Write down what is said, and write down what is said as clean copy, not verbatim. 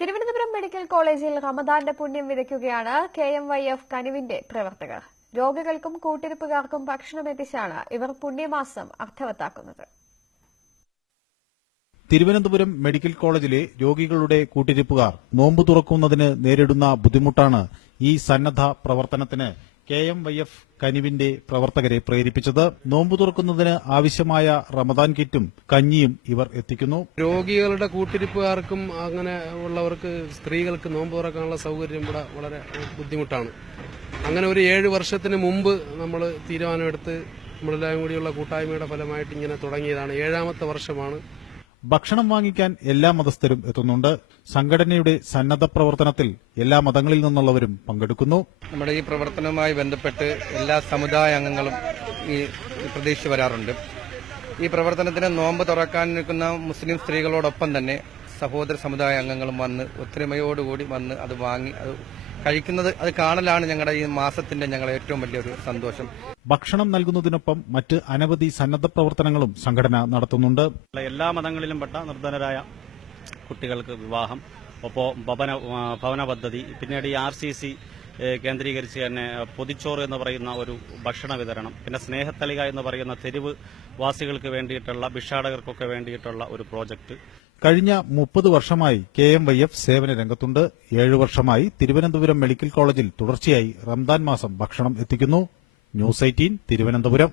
Thiruvananthapuram medical കോളേജിൽ റമദാന്റെ പുണ്യം വിതയ്ക്കുകയാണ് KMYF കനിവിന്റെ പ്രവർത്തകർ. രോഗികൾക്കും കൂട്ടിരിപ്പുകാർക്കും ഭക്ഷണം എത്തിച്ചാണ് ഇവർ പുണ്യമാസം അർത്ഥവത്താക്കുന്നത്. തിരുവനന്തപുരം മെഡിക്കൽ കോളേജിലെ രോഗികളുടെ കൂട്ടിരിപ്പുകാർ നോമ്പ് തുറക്കുന്നതിന് നേരിടുന്ന ബുദ്ധിമുട്ടാണ് ഈ സന്നദ്ധ പ്രവർത്തനത്തിന് KMYF കനിവിന്റെ പ്രവർത്തകരെ പ്രേരിപ്പിച്ചത്. നോമ്പ് തുറക്കുന്നതിന് ആവശ്യമായ റമദാൻ കിറ്റും കഞ്ഞിയും ഇവർ എത്തിക്കുന്നു. രോഗികളുടെ കൂട്ടിരിപ്പുകാർക്കും അങ്ങനെ ഉള്ളവർക്ക് സ്ത്രീകൾക്ക് നോമ്പ് തുറക്കാനുള്ള സൗകര്യം ഇവിടെ വളരെ ബുദ്ധിമുട്ടാണ്. അങ്ങനെ ഒരു 7 വർഷത്തിന് മുമ്പ് നമ്മൾ തീരുമാനമെടുത്ത് നമ്മളെല്ലാവരും കൂടിയുള്ള കൂട്ടായ്മയുടെ ഫലമായിട്ട് ഇങ്ങനെ തുടങ്ങിയതാണ്. 7ാമത്തെ വർഷമാണ്. ഭക്ഷണം വാങ്ങിക്കാൻ എല്ലാ മതസ്ഥരും എത്തുന്നുണ്ട്. സംഘടനയുടെ സന്നദ്ധ പ്രവർത്തനത്തിൽ എല്ലാ മതങ്ങളിൽ നിന്നുള്ളവരും പങ്കെടുക്കുന്നു. നമ്മുടെ ഈ പ്രവർത്തനവുമായി ബന്ധപ്പെട്ട് എല്ലാ സമുദായ അംഗങ്ങളും ഈ പ്രതീക്ഷിച്ച് വരാറുണ്ട്. ഈ പ്രവർത്തനത്തിന് നോമ്പ് തുറക്കാൻ നിൽക്കുന്ന മുസ്ലിം സ്ത്രീകളോടൊപ്പം തന്നെ സഹോദര സമുദായ അംഗങ്ങളും വന്ന് ഒത്തൊരുമയോടുകൂടി വന്ന് അത് വാങ്ങി അത് കഴിക്കുന്നത്, അത് കാണലാണ് ഞങ്ങളുടെ ഈ മാസത്തിന്റെ ഞങ്ങളുടെ ഏറ്റവും വലിയൊരു സന്തോഷം. ഭക്ഷണം നൽകുന്നതിനൊപ്പം മറ്റ് അനവധി സന്നദ്ധ പ്രവർത്തനങ്ങളും സംഘടന നടത്തുന്നുണ്ട്. എല്ലാ മതങ്ങളിലും പെട്ട നിർധനരായ കുട്ടികൾക്ക് വിവാഹം, ഒപ്പം ഭവന പദ്ധതി, പിന്നീട് ഈ RCC കേന്ദ്രീകരിച്ച് തന്നെ പൊതിച്ചോറ് എന്ന് പറയുന്ന ഒരു ഭക്ഷണ വിതരണം, പിന്നെ സ്നേഹത്തളിക എന്ന് പറയുന്ന തെരുവ് വാസികൾക്ക് വേണ്ടിയിട്ടുള്ള ഭിക്ഷാടകർക്കൊക്കെ വേണ്ടിയിട്ടുള്ള ഒരു പ്രോജക്ട്. കഴിഞ്ഞ 30 വർഷമായി KMYF സേവന രംഗത്തുണ്ട്. 7 വർഷമായി തിരുവനന്തപുരം മെഡിക്കൽ കോളേജിൽ തുടർച്ചയായി റംദാൻ മാസം ഭക്ഷണം എത്തിക്കുന്നു. ന്യൂസ് 18 തിരുവനന്തപുരം.